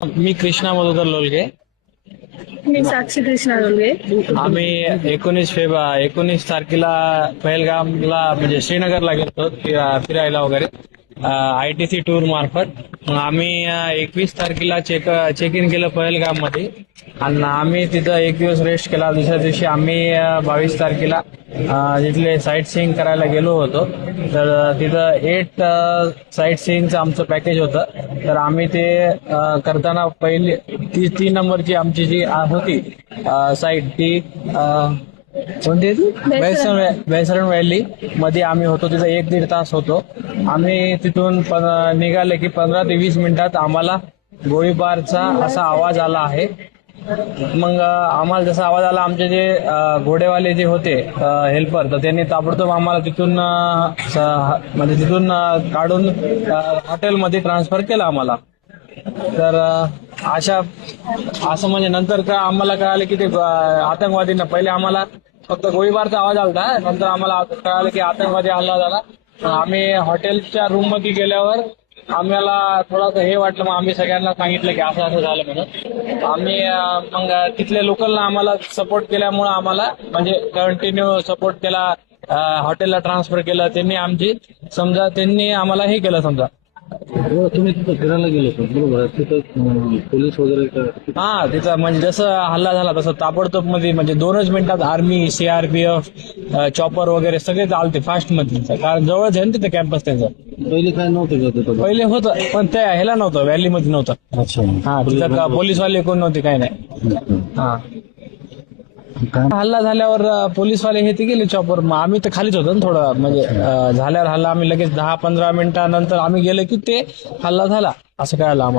मी कृष्णा मधुकर लोलगे. मी साक्षी कृष्णा डोलगे आम्ही एकोणीस फेब एकोणीस तारखेला पहलगामला म्हणजे श्रीनगरला गेलो फिरायला वगैरे आय टी सी टूर मार्फत. आम्ही एकवीस तारखेला चेक चेक इन केलं पहलगाममध्ये आणि आम्ही तिथं एक दिवस रेस्ट केला. दुसऱ्या दिवशी आम्ही बावीस तारखेला तिथले साईट सीइंग करायला गेलो होतो. तर तिथं एट साईट सीइंगचं आमचं पॅकेज होतं. तर आम्ही ते करताना पहिली ती तीन नंबरची आमची जी होती साईट ती कोणती बेसरण व्हॅली मध्ये आम्ही होतो. तिथं एक दीड तास होतो. आम्ही तिथून निघाले की पंधरा ते वीस मिनिटात आम्हाला गोळीबारचा असा आवाज आला आहे. मग आम्हाला जसा आवाज आला आमचे जे घोडेवाले जे होते हेल्पर तर त्यांनी ताबडतोब आम्हाला तिथून म्हणजे तिथून काढून हॉटेलमध्ये ट्रान्सफर केलं आम्हाला. तर अशा असं म्हणजे नंतर का आम्हाला कळालं की ते आतंकवादींना पहिले आम्हाला फक्त गोळीबारचा आवाज आला नंतर आम्हाला कळालं की आतंकवादी हल्ला झाला आम्ही हॉटेलच्या रूममध्ये गेल्यावर आम्हाला थोडंसं हे वाटलं मग आम्ही सगळ्यांना सांगितलं की असं असं झालं म्हणून. आम्ही मग तिथल्या लोकलना आम्हाला सपोर्ट केल्यामुळे आम्हाला म्हणजे कंटिन्यू सपोर्ट केला हॉटेलला ट्रान्सफर केलं त्यांनी आमची समजा त्यांनी आम्हाला हे केलं समजा. तुम्ही तिथं फिरायला गेलो बरोबर. तिथं पोलीस वगैरे हा तिथं म्हणजे जसं हल्ला झाला तसं ताबडतोबमध्ये म्हणजे दोनच मिनिटात आर्मी सीआरपीएफ चॉपर वगैरे सगळे चालते फास्टमध्ये कारण जवळच आहे ना तिथं कॅम्पस त्यांचं. पहिले काय नव्हतं का? तिथं पहिले होतं पण त्या ह्याला नव्हतं व्हॅली मध्ये नव्हतं. अच्छा. हा तिथं का पोलीसवाले कोण नव्हते काही नाही. हा. काय? हल्ला झाल्यावर अं, पोलीसवाले हे ते गेले चॉपर मग आम्ही तर खालीच होतो ना थोडं म्हणजे अं, झाल्यावर हल्ला आम्ही लगेच दहा पंधरा मिनिटानंतर आम्ही गेलो की ते हल्ला झाला असं कळालं आम्हाला.